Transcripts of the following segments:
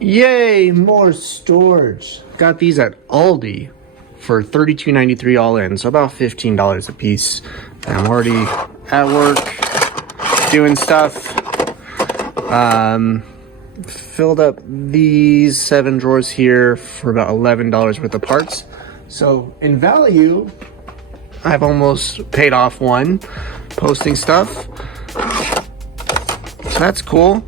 Yay, more storage. Got these at Aldi for $32.93 all in, so about $15 a piece. And I'm already at work doing stuff. Filled up these 7 drawers here for about $11 worth of parts. So in value, I've almost paid off one posting stuff. So that's cool.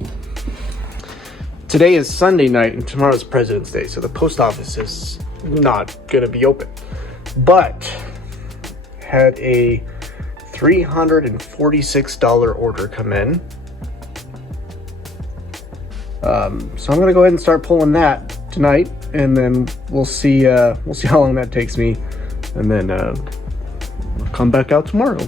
Today is Sunday night and tomorrow's President's Day, so the post office is not gonna be open. But had a $346 order come in. So I'm gonna go ahead and start pulling that tonight, and then we'll see how long that takes me, and then I'll come back out tomorrow.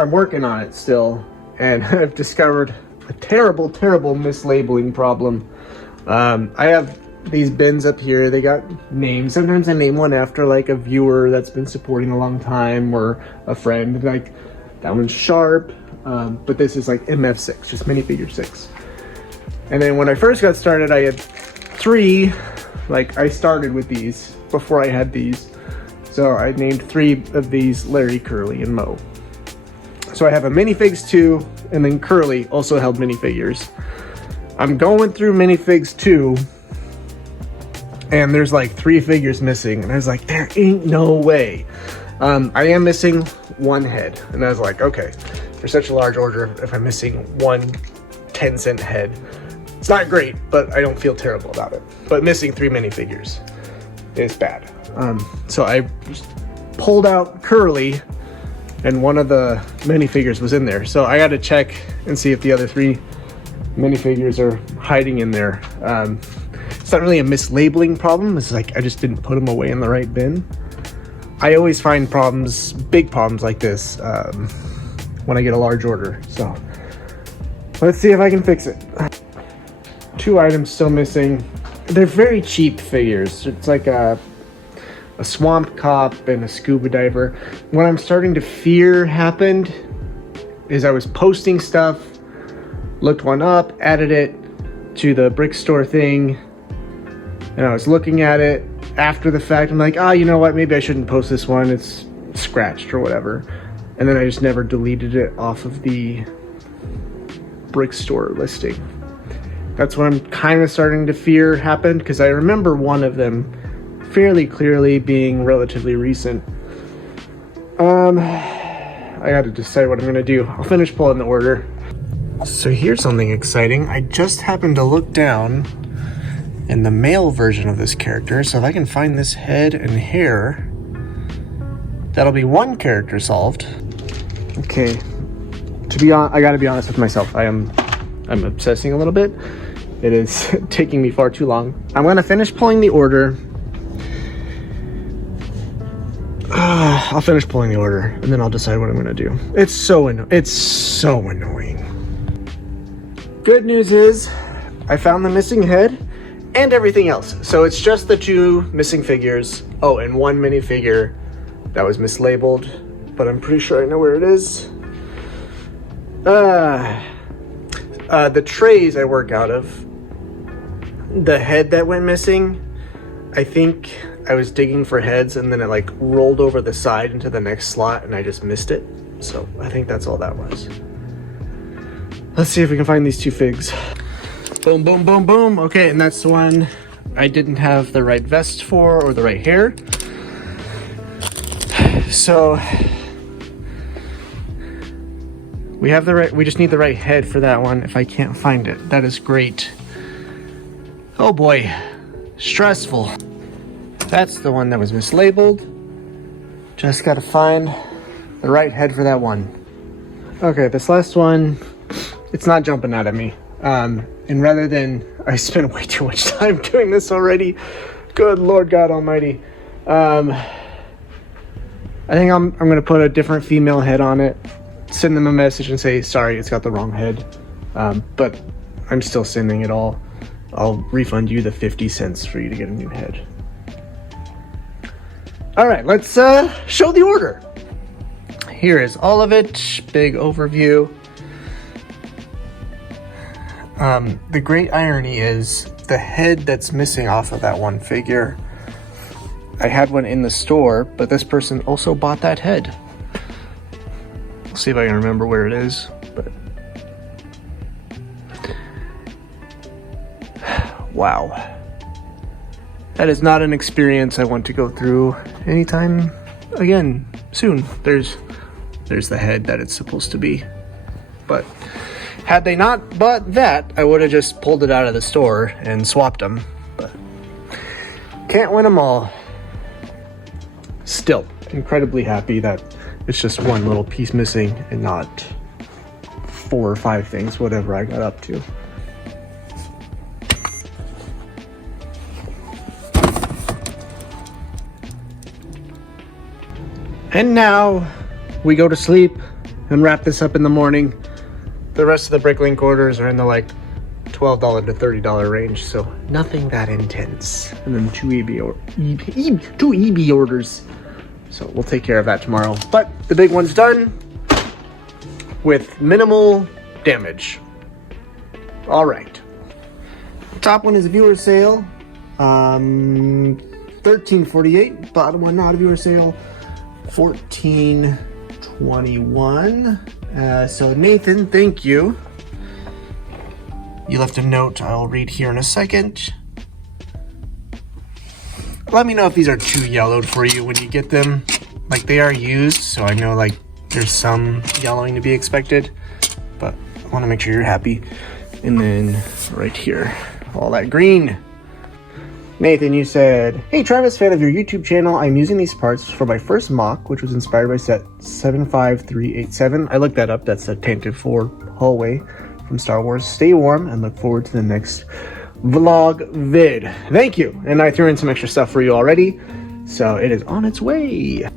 I'm working on it still, and I've discovered a terrible mislabeling problem. I have these bins up here. They got names. Sometimes I name one after like a viewer that's been supporting a long time, or a friend. Like that one's Sharp, but this is like MF6, just minifigure 6. And then when I first got started, I had 3. Like I started with these before I had these, so I named 3 of these Larry, Curly, and Mo. So I have a minifigs 2, and then Curly also held minifigures. I'm going through minifigs 2, and there's like 3 figures missing, and I was like, there ain't no way. I am missing 1 head, and I was like, okay, for such a large order, if I'm missing 1 10-cent head, it's not great, but I don't feel terrible about it. But missing 3 minifigures is bad. So I pulled out Curly, and one of the minifigures was in there. So I got to check and see if the other 3 minifigures are hiding in there. It's not really a mislabeling problem. It's like I just didn't put them away in the right bin. I always find problems, big problems like this, when I get a large order. So let's see if I can fix it. 2 items still missing. They're very cheap figures. It's like a swamp cop and a scuba diver. What I'm starting to fear happened is I was posting stuff, looked one up, added it to the brick store thing, and I was looking at it after the fact. I'm like, you know what, maybe I shouldn't post this one, it's scratched or whatever. And then I just never deleted it off of the brick store listing. That's what I'm kind of starting to fear happened, because I remember one of them fairly clearly being relatively recent. I gotta decide what I'm gonna do. I'll finish pulling the order. So here's something exciting. I just happened to look down in the male version of this character, so if I can find this head and hair, that'll be 1 character solved. Okay, I gotta be honest with myself. I'm obsessing a little bit. It is taking me far too long. I'm gonna finish pulling the order. I'll finish pulling the order, and then I'll decide what I'm gonna do. It's so annoying. Good news is, I found the missing head and everything else. So it's just the 2 missing figures. Oh, and 1 minifigure that was mislabeled, but I'm pretty sure I know where it is. The trays I work out of, the head that went missing, I think I was digging for heads, and then it like rolled over the side into the next slot, and I just missed it. So I think that's all that was. Let's see if we can find these 2 figs. Boom, boom, boom, boom. Okay, and that's the one I didn't have the right vest for, or the right hair. So we have the right, we just need the right head for that one. If I can't find it, that is great. Oh boy, stressful. That's the one that was mislabeled. Just gotta find the right head for that one. Okay, this last one, it's not jumping out at me. And rather than, I spent way too much time doing this already. Good Lord God Almighty. I think I'm gonna put a different female head on it, send them a message and say, sorry, it's got the wrong head. But I'm still sending it all. I'll refund you the 50 cents for you to get a new head. All right, let's show the order. Here is all of it, big overview. The great irony is the head that's missing off of that one figure, I had one in the store, but this person also bought that head. I'll see if I can remember where it is, but wow. That is not an experience I want to go through anytime again soon. There's the head that it's supposed to be. But had they not bought that, I would have just pulled it out of the store and swapped them. But can't win them all. Still incredibly happy that it's just one little piece missing and not 4 or 5 things, whatever I got up to. And now we go to sleep and wrap this up in the morning. The rest of the Bricklink orders are in the like $12 to $30 range, so nothing that intense. And then 2 EB orders. So we'll take care of that tomorrow. But the big one's done with minimal damage. All right. The top one is a viewer sale. $13.48. Bottom one not a viewer sale. $14.21. So Nathan, thank you. You left a note I'll read here in a second. Let me know if these are too yellowed for you when you get them. Like, they are used, so I know like there's some yellowing to be expected, but I want to make sure you're happy. And then right here, all that green. Nathan, you said, "Hey Travis, fan of your YouTube channel. I'm using these parts for my first mock, which was inspired by set 75387. I looked that up. That's a Tantive 4 hallway from Star Wars. Stay warm and look forward to the next vlog vid." Thank you. And I threw in some extra stuff for you already, so it is on its way.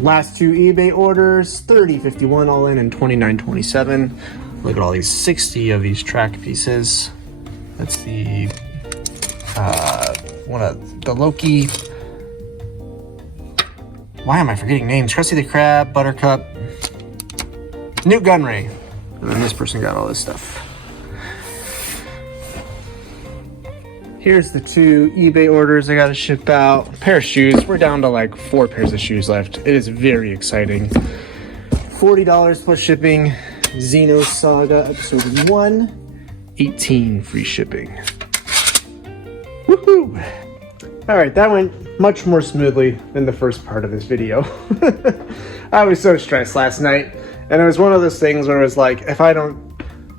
Last 2 eBay orders, $30.51 all in and $29.27. Look at all these 60 of these track pieces. That's the one of the Loki. Why am I forgetting names? Krusty the Krab, Buttercup, Newt Gunray, and then this person got all this stuff. Here's the 2 eBay orders I gotta ship out. A pair of shoes. We're down to like 4 pairs of shoes left. It is very exciting. $40 plus shipping. Xeno Saga episode 1. 18 free shipping. Woohoo! Alright, that went much more smoothly than the first part of this video. I was so stressed last night, and it was one of those things where it was like, if I don't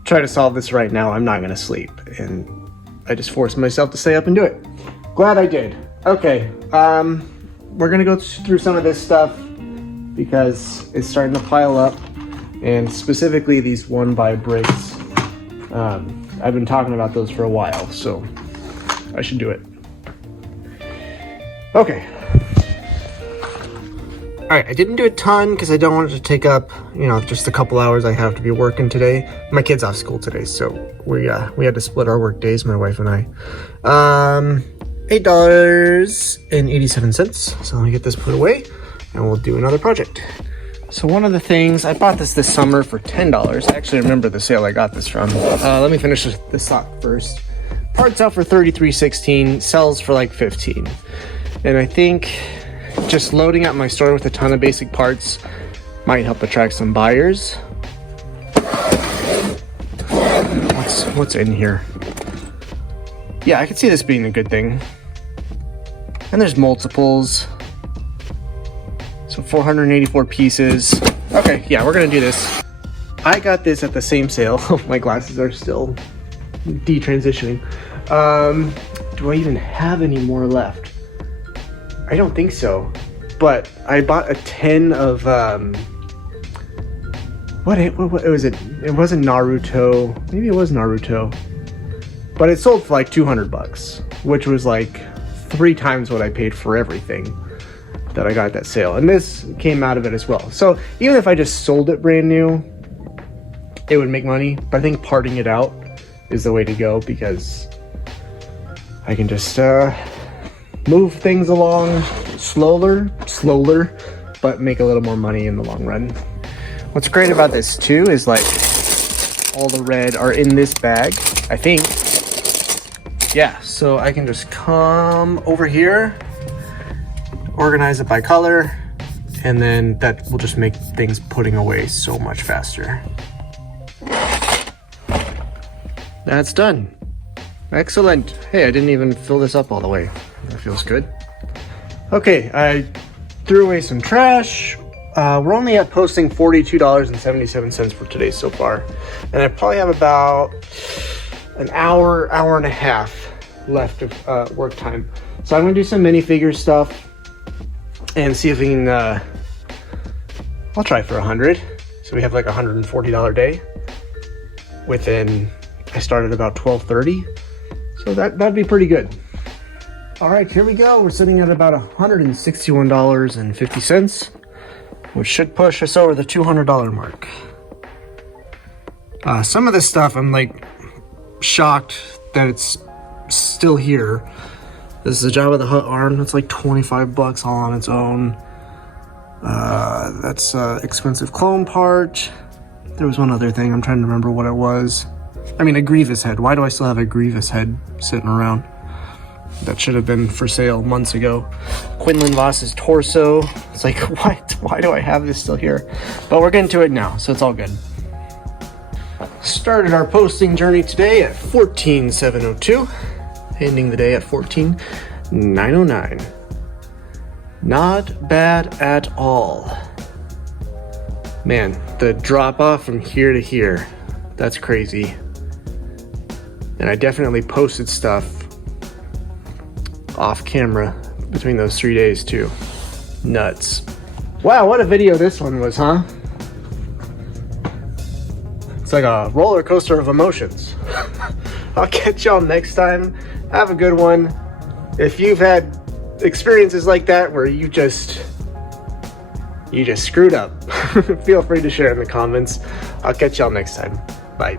try to solve this right now, I'm not gonna sleep. And I just forced myself to stay up and do it. Glad I did. Okay, we're gonna go through some of this stuff because it's starting to pile up, and specifically these 1x bricks. I've been talking about those for a while, so I should do it. Okay. All right, I didn't do a ton because I don't want it to take up, just a couple hours I have to be working today. My kid's off school today, so we had to split our work days, my wife and I. $8.87. So let me get this put away, and we'll do another project. So one of the things, I bought this summer for $10. I actually remember the sale I got this from. Let me finish the sock first. Parts out for $33.16, sells for like $15. And I think just loading up my store with a ton of basic parts might help attract some buyers. What's in here? Yeah, I could see this being a good thing. And there's multiples. So 484 pieces. Okay, yeah, we're gonna do this. I got this at the same sale. My glasses are still detransitioning. Do I even have any more left? I don't think so. But I bought a 10 of what was it? It wasn't Naruto. Maybe it was Naruto. But it sold for like $200, which was like 3 times what I paid for everything that I got at that sale. And this came out of it as well. So even if I just sold it brand new, it would make money. But I think parting it out is the way to go, because I can just move things along slower, but make a little more money in the long run. What's great about this too is like all the red are in this bag, I think. Yeah, so I can just come over here, organize it by color, and then that will just make things putting away so much faster. That's done. Excellent. Hey, I didn't even fill this up all the way. That feels good. Okay, I threw away some trash. We're only at posting $42.77 for today so far. And I probably have about an hour and a half left of work time. So I'm gonna do some minifigure stuff and see if we can, I'll try for 100. So we have like a $140 day within, I started about 12:30. So that'd be pretty good. All right, here we go. We're sitting at about $161.50, which should push us over the $200 mark. Some of this stuff, I'm like shocked that it's still here. This is the Jabba the Hutt arm. That's like 25 bucks all on its own. That's expensive clone part. There was one other thing. I'm trying to remember what it was. I mean, a Grievous head. Why do I still have a Grievous head sitting around? That should have been for sale months ago. Quinlan Voss's torso. It's like, what? Why do I have this still here? But we're getting to it now, so it's all good. Started our posting journey today at 14,702. Ending the day at 14,909. Not bad at all. Man, the drop off from here to here, that's crazy. And I definitely posted stuff off camera between those 3 days too. Nuts. Wow, what a video this one was, huh? It's like a roller coaster of emotions. I'll catch y'all next time. Have a good one. If you've had experiences like that where you just screwed up, feel free to share in the comments. I'll catch y'all next time. Bye.